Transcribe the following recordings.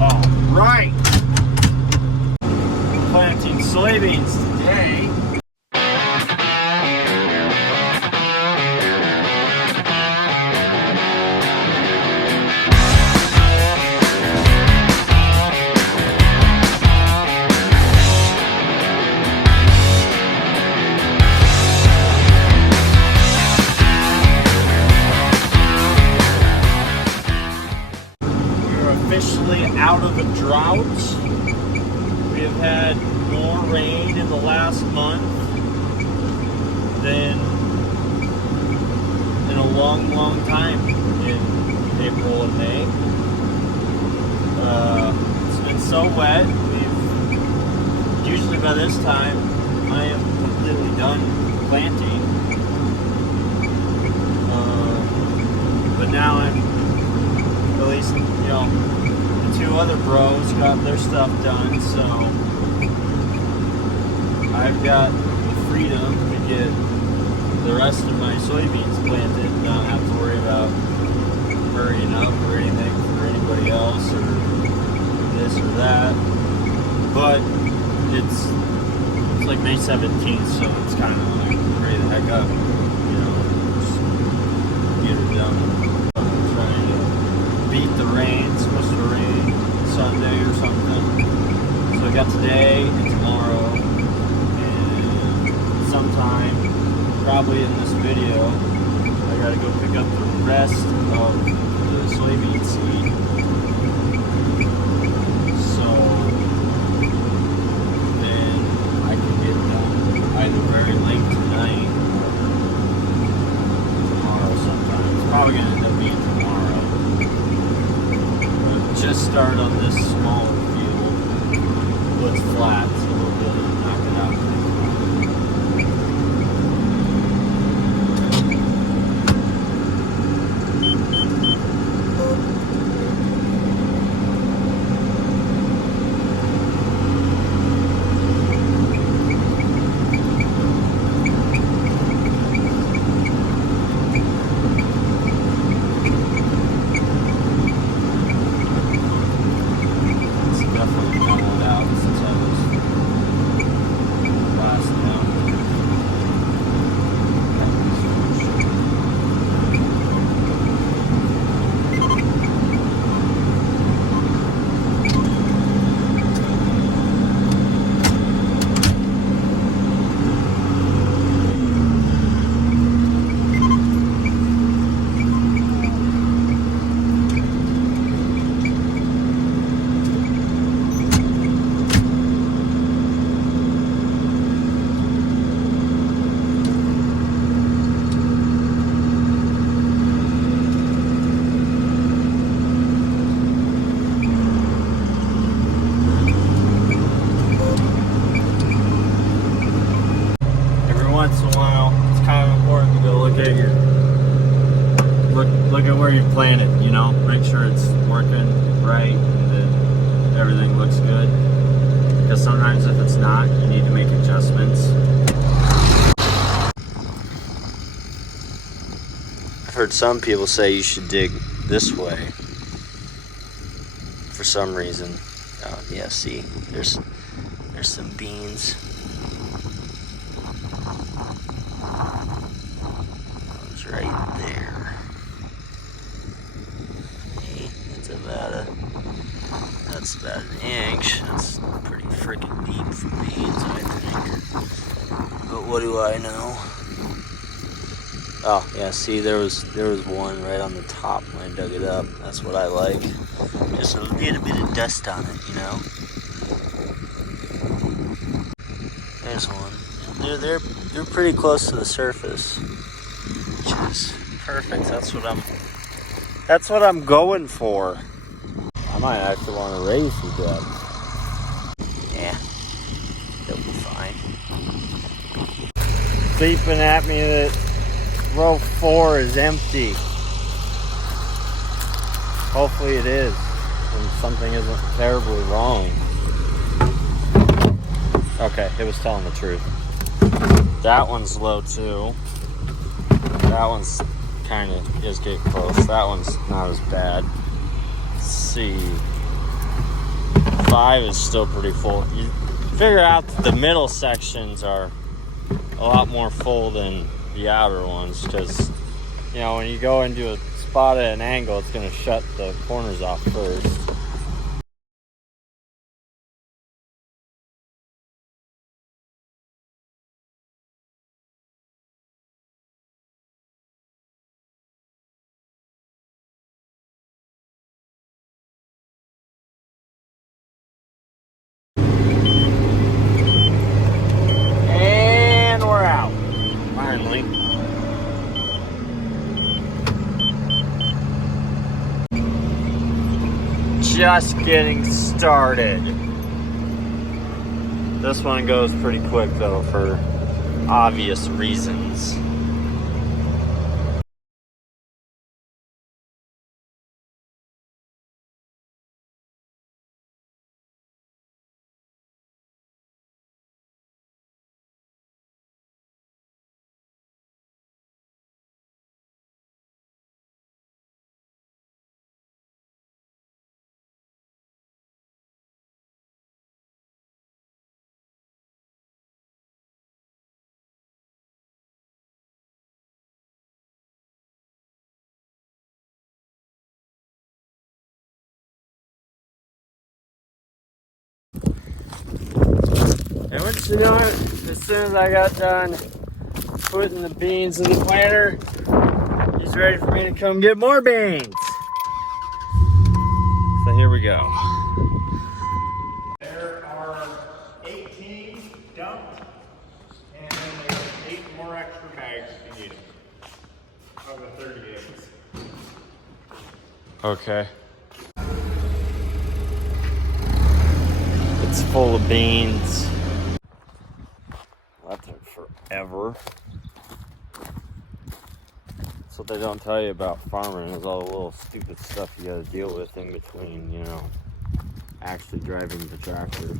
All right. Planting soybeans today. Officially out of the drought. We have had more rain in the last month than in a long time in April and May. It's been so wet. Usually by this time I am completely done planting. But now I'm at least, the two other bros got their stuff done, so I've got the freedom to get the rest of my soybeans planted and not have to worry about hurrying up or anything for anybody else or this or that. But it's like May 17th, so it's kind of like hurry the heck up, just get it done. Beat the rain. It's supposed to rain Sunday or something. So I got today and tomorrow, and sometime probably in this video I gotta go pick up the rest of the soybean seed. So then I can get done either very late tonight or tomorrow sometime. It's probably gonna end up being tomorrow. Just start on this small field, but it's flat, so we'll be able to knock it out. Once in a while, it's kind of important to go look at where you planted, make sure it's working right and that everything looks good. Because sometimes if it's not, you need to make adjustments. I've heard some people say you should dig this way for some reason. Oh yeah, see, there's some beans. It's right there. Okay, that's about an inch. That's pretty freaking deep for beans, I think. But what do I know? Oh yeah, see, there was one right on the top when I dug it up. That's what I like. Just a little bit of dust on it, There's one. They're pretty close to the surface, which is perfect. That's what I'm going for. I might actually want to raise the bed. Yeah, they'll be fine. Beeping at me that row 4 is empty. Hopefully it is, and something isn't terribly wrong. Okay, it was telling the truth. That one's low too. That one's kind of is getting close. That one's not as bad. Let's see. 5 is still pretty full. You figure out that the middle sections are a lot more full than the outer ones, because, you know, when you go into a spot at an angle, it's going to shut the corners off first. And we're out, finally. Just getting started. This one goes pretty quick though, for obvious reasons. And what you doing? As soon as I got done putting the beans in the planter, he's ready for me to come get more beans. So here we go. There are 18 dumped, and then there's 8 more extra bags if you need them, of the 38s. Okay. It's full of beans. That took forever. That's what they don't tell you about farming, is all the little stupid stuff you gotta deal with in between, you know, actually driving the tractor.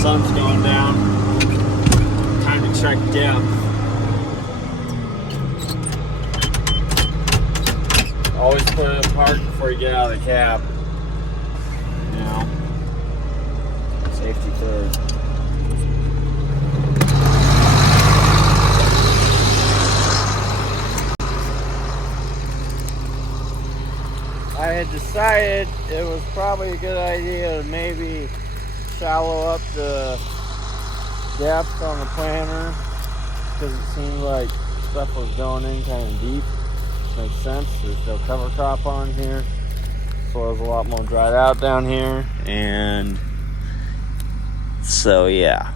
Sun's going down. Time to check depth. Always put it in park before you get out of the cab. You know, safety first. I had decided it was probably a good idea to maybe shallow up the depth on the planter, because it seemed like stuff was going in kind of deep. Makes sense. There's no cover crop on here. Soil's a lot more dried out down here, and so yeah.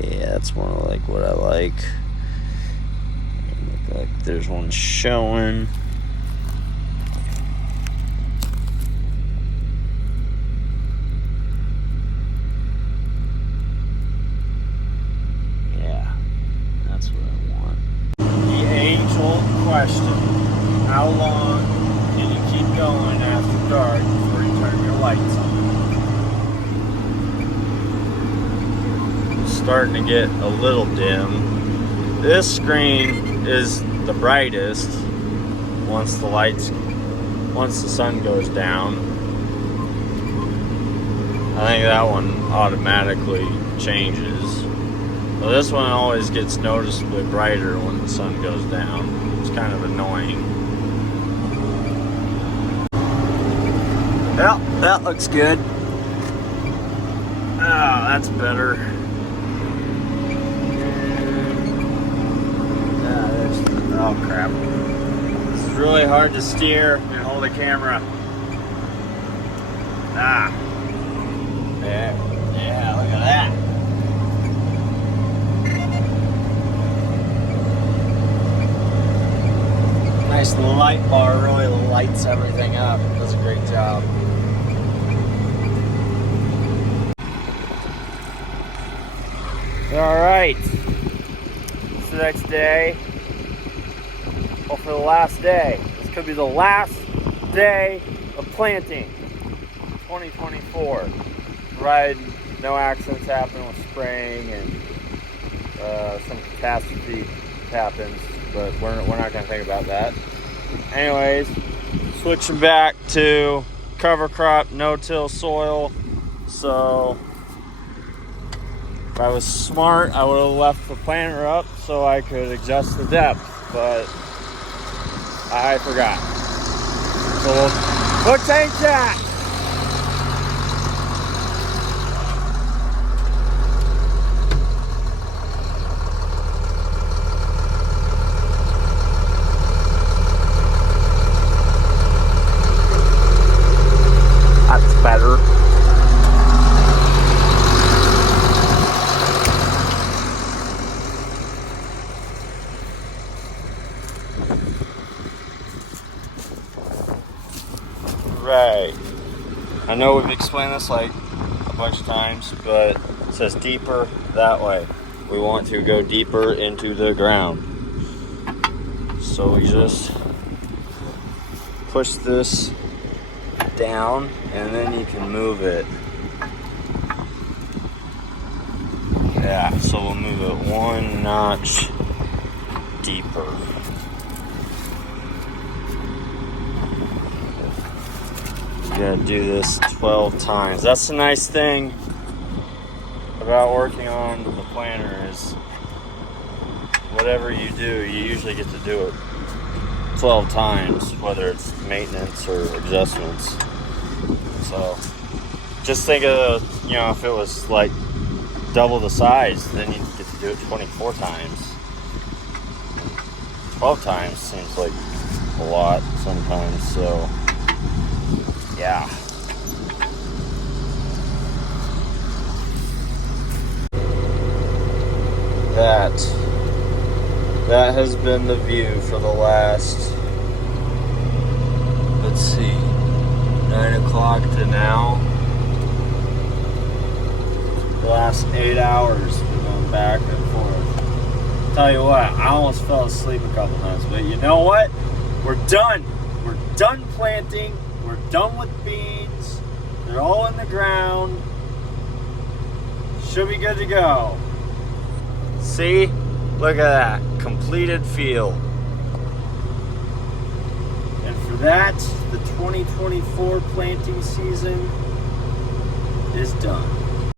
Yeah, that's more like what I like. Look like there's one showing. Question: how long can you keep going after dark lights on. It's starting to get a little dim. This screen is the brightest once the sun goes down. I think that one automatically changes. Well, this one always gets noticeably brighter when the sun goes down. It's kind of annoying. Well, that looks good. Oh, that's better. Oh crap. This is really hard to steer and hold a camera. Yeah, look at that. Nice light bar, really lights everything up. Does a great job. All right, it's the next day. Well, for the last day. This could be the last day of planting 2024. Provided no accidents happen with spraying and some catastrophe happens, but we're not going to think about that. Anyways, switching back to cover crop, no-till soil. So if I was smart, I would have left the planter up so I could adjust the depth, but I forgot. So we'll change that. That's better. Right. I know we've explained this like a bunch of times, but it says deeper that way. We want to go deeper into the ground. So we just push this down and then you can move it. Yeah, so we'll move it one notch deeper. You gotta do this 12 times. That's the nice thing about working on the planter is whatever you do, you usually get to do it 12 times, whether it's maintenance or adjustments. So just think of, if it was like double the size, then you get to do it 24 times. 12 times seems like a lot sometimes, so yeah. That has been the view for the last, let's see, 9 o'clock to now. The last 8 hours we've gone back and forth. Tell you what, I almost fell asleep a couple times, but you know what? We're done. We're done planting. We're done with beans. They're all in the ground. Should be good to go. See? Look at that. Completed field. And for that, the 2024 planting season is done.